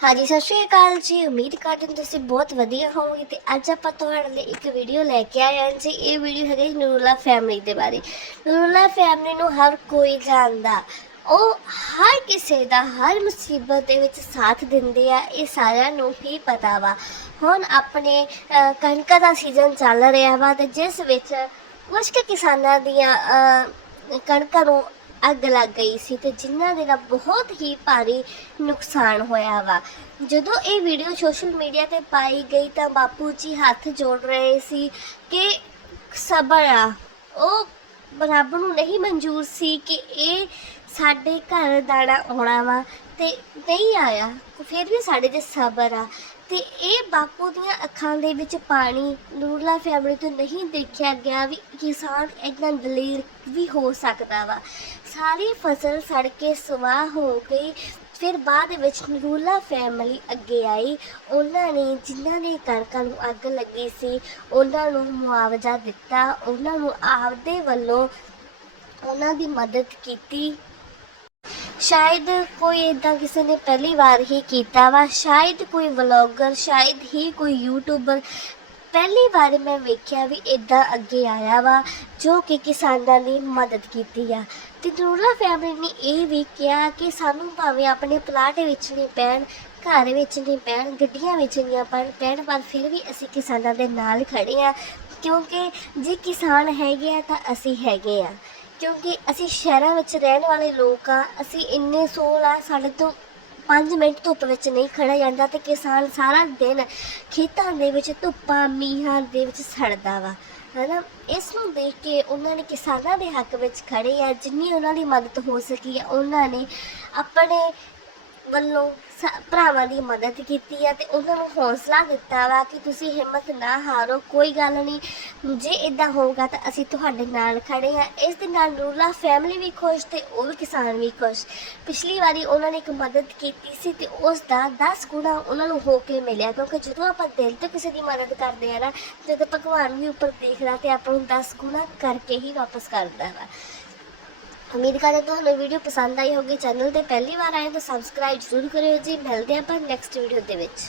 ਹਾਂਜੀ, ਸਤਿ ਸ਼੍ਰੀ ਅਕਾਲ ਜੀ। ਉਮੀਦ ਕਰਦੇ ਹਾਂ ਤੁਸੀਂ ਬਹੁਤ ਵਧੀਆ ਹੋਵੋਗੇ ਤੇ ਅੱਜ ਆਪਾਂ ਤੁਹਾਡੇ ਲਈ ਇੱਕ ਵੀਡੀਓ ਲੈ ਕੇ ਆਏ ਹਾਂ ਜੀ। ਇਹ ਵੀਡੀਓ ਹੈਗੀ ਨੂਰੁਲਾ ਫੈਮਿਲੀ ਦੇ ਬਾਰੇ। ਨੂਰੁਲਾ ਫੈਮਿਲੀ ਨੂੰ ਹਰ ਕੋਈ ਜਾਣਦਾ। ਉਹ ਹਰ ਕਿਸੇ ਦਾ, ਹਰ ਮੁਸੀਬਤ ਦੇ ਵਿੱਚ ਸਾਥ ਦਿੰਦੇ ਆ, ਇਹ ਸਾਰਿਆਂ ਨੂੰ ਹੀ ਪਤਾ ਵਾ। ਹੁਣ ਆਪਣੇ ਕਣਕ ਦਾ ਸੀਜ਼ਨ ਚੱਲ ਰਿਹਾ ਵਾ ਤੇ ਜਿਸ ਵਿੱਚ ਕੁਝ ਕੁ ਕਿਸਾਨਾਂ ਦੀਆਂ ਕਣਕਾਂ ਨੂੰ ਅੱਗ ਲੱਗ ਗਈ ਸੀ ਤੇ ਜਿਨ੍ਹਾਂ ਦੇ ਨਾਲ ਬਹੁਤ ਹੀ ਭਾਰੀ ਨੁਕਸਾਨ ਹੋਇਆ ਵਾ। ਜਦੋਂ ਇਹ ਵੀਡੀਓ ਸੋਸ਼ਲ ਮੀਡੀਆ ਤੇ ਪਾਈ ਗਈ ਤਾਂ ਬਾਪੂ ਜੀ ਹੱਥ ਜੋੜ ਰਹੇ ਸੀ ਕਿ ਸਬਰ ਆ। ਉਹ ਰੱਬ ਨੂੰ ਨਹੀਂ ਮਨਜ਼ੂਰ ਸੀ ਕਿ ਇਹ ਸਾਡੇ ਘਰ ਦਾਣਾ ਆਉਣਾ ਵਾ ਤੇ ਨਹੀਂ ਆਇਆ। ਫਿਰ ਵੀ ਸਾਡੇ 'ਚ ਸਬਰ ਆ। ਤੇ ਇਹ ਬਾਪੂ ਦੀਆਂ ਅੱਖਾਂ ਦੇ ਵਿੱਚ ਪਾਣੀ ਨੂਰਲਾ ਫੈਮਿਲੀ ਤੋਂ ਨਹੀਂ ਦੇਖਿਆ ਗਿਆ ਵੀ ਕਿਸਾਨ ਇੰਨਾ ਦਲੇਰ ਵੀ ਹੋ ਸਕਦਾ ਵਾ। ਸਾਰੀ ਫਸਲ ਸੜ ਕੇ ਸਵਾਹ ਹੋ ਗਈ, ਫਿਰ ਬਾਅਦ ਵਿੱਚ ਨੂਰਲਾ ਫੈਮਿਲੀ ਅੱਗੇ ਆਈ। ਉਹਨਾਂ ਨੇ, ਜਿਨ੍ਹਾਂ ਨੇ ਕਣਕਾਂ ਨੂੰ ਅੱਗ ਲੱਗੀ ਸੀ, ਉਹਨਾਂ ਨੂੰ ਮੁਆਵਜ਼ਾ ਦਿੱਤਾ, ਉਹਨਾਂ ਨੂੰ ਆਪਦੇ ਵੱਲੋਂ ਉਹਨਾਂ ਦੀ ਮਦਦ ਕੀਤੀ। ਸ਼ਾਇਦ ਕੋਈ ਇਦਾਂ ਕਿਸੇ ਨੇ ਪਹਿਲੀ ਵਾਰ ਹੀ ਕੀਤਾ ਵਾ, ਸ਼ਾਇਦ ਕੋਈ ਵਲੌਗਰ, ਸ਼ਾਇਦ ਹੀ ਕੋਈ ਯੂਟਿਊਬਰ ਪਹਿਲੀ ਵਾਰ ਮੈਂ ਵੇਖਿਆ ਵੀ ਇਦਾਂ ਅੱਗੇ ਆਇਆ ਵਾ, ਜੋ ਕਿ ਕਿਸਾਨਾਂ ਦੀ ਮਦਦ ਕੀਤੀ ਆ। ਤੇ ਨੂਰਲਾ ਫੈਮਿਲੀ ਨੇ ਇਹ ਵੀ ਕਿਹਾ ਕਿ ਸਾਨੂੰ ਭਾਵੇਂ ਆਪਣੇ ਪਲਾਟ ਵਿੱਚ ਨਹੀਂ ਪੈਣ, ਘਰ ਵਿੱਚ ਨਹੀਂ ਪੈਣ, ਗੱਡੀਆਂ ਵਿੱਚ ਨਹੀਂ ਪੈਣ ਪੈਣ, ਪਰ ਫਿਰ ਵੀ ਅਸੀਂ ਕਿਸਾਨਾਂ ਦੇ ਨਾਲ ਖੜੇ ਆ। ਕਿਉਂਕਿ ਜੇ ਕਿਸਾਨ ਹੈਗੇ ਆ ਤਾਂ ਅਸੀਂ ਹੈਗੇ ਆ। ਕਿਉਂਕਿ ਅਸੀਂ ਸ਼ਹਿਰਾਂ ਵਿੱਚ ਰਹਿਣ ਵਾਲੇ ਲੋਕ ਆ, ਅਸੀਂ ਇੰਨੇ ਸੋਲ ਆ, ਸਾਡੇ ਤੋਂ 5 ਮਿੰਟ ਧੁੱਪ ਵਿੱਚ ਨਹੀਂ ਖੜਾ ਜਾਂਦਾ ਤੇ ਕਿਸਾਨ ਸਾਰਾ ਦਿਨ ਖੇਤਾਂ ਦੇ ਵਿੱਚ ਧੁੱਪਾਂ, ਮੀਂਹਾਂ ਦੇ ਵਿੱਚ ਸੜਦਾ ਵਾ, ਹਨਾ? ਇਸ ਨੂੰ ਦੇਖ ਕੇ ਉਹਨਾਂ ਨੇ ਕਿਸਾਨਾਂ ਦੇ ਹੱਕ ਵਿੱਚ ਖੜੇ ਆ, ਜਿੰਨੀ ਉਹਨਾਂ ਦੀ ਮਦਦ ਹੋ ਸਕੀ ਆ, ਉਹਨਾਂ ਨੇ ਆਪਣੇ ਵੱਲੋਂ ਸ- ਭਰਾਵਾਂ ਦੀ ਮਦਦ ਕੀਤੀ ਆ ਤੇ ਉਹਨਾਂ ਨੂੰ ਹੌਸਲਾ ਦਿੱਤਾ ਵਾ ਕਿ ਤੁਸੀਂ ਹਿੰਮਤ ਨਾ ਹਾਰੋ, ਕੋਈ ਗੱਲ ਨਹੀਂ। ਜੇ ਇਦਾਂ ਹੋਊਗਾ ਤਾਂ ਅਸੀਂ ਤੁਹਾਡੇ ਨਾਲ ਖੜੇ ਹਾਂ ਇਸ ਦੇ ਨਾਲ ਨੂਰਲਾ ਫੈਮਿਲੀ ਵੀ ਖੁਸ਼ ਤੇ ਉਹ ਵੀ ਕਿਸਾਨ ਵੀ ਖੁਸ਼। ਪਿਛਲੀ ਵਾਰੀ ਉਹਨਾਂ ਨੇ ਇੱਕ ਮਦਦ ਕੀਤੀ ਸੀ ਤੇ ਉਸ ਦਾ 10 ਗੁਣਾ ਉਹਨਾਂ ਨੂੰ ਹੋ ਕੇ ਮਿਲਿਆ, ਕਿਉਂਕਿ ਜਦੋਂ ਆਪਾਂ ਦਿਲ ਤੋਂ ਕਿਸੇ ਦੀ ਮਦਦ ਕਰਦੇ ਆ ਨਾ ਤੇ ਤਾਂ ਭਗਵਾਨ ਵੀ ਉੱਪਰ ਦੇਖਦਾ ਤੇ ਆਪਾਂ ਨੂੰ 10 ਗੁਣਾ ਕਰਕੇ ਹੀ ਵਾਪਸ ਕਰਦਾ ਵਾ। ਉਮੀਦ ਕਰਦੇ ਹਾਂ ਤੁਹਾਨੂੰ ਵੀਡੀਓ ਪਸੰਦ ਆਈ ਹੋਗੀ ਚੈਨਲ ਤੇ ਪਹਿਲੀ ਵਾਰ ਆਏ ਤਾਂ ਸਬਸਕ੍ਰਾਈਬ ਜ਼ਰੂਰ ਕਰਿਓ ਜੀ। ਮਿਲਦੇ ਆਪਾਂ ਨੈਕਸਟ ਵੀਡੀਓ ਦੇ ਵਿੱਚ।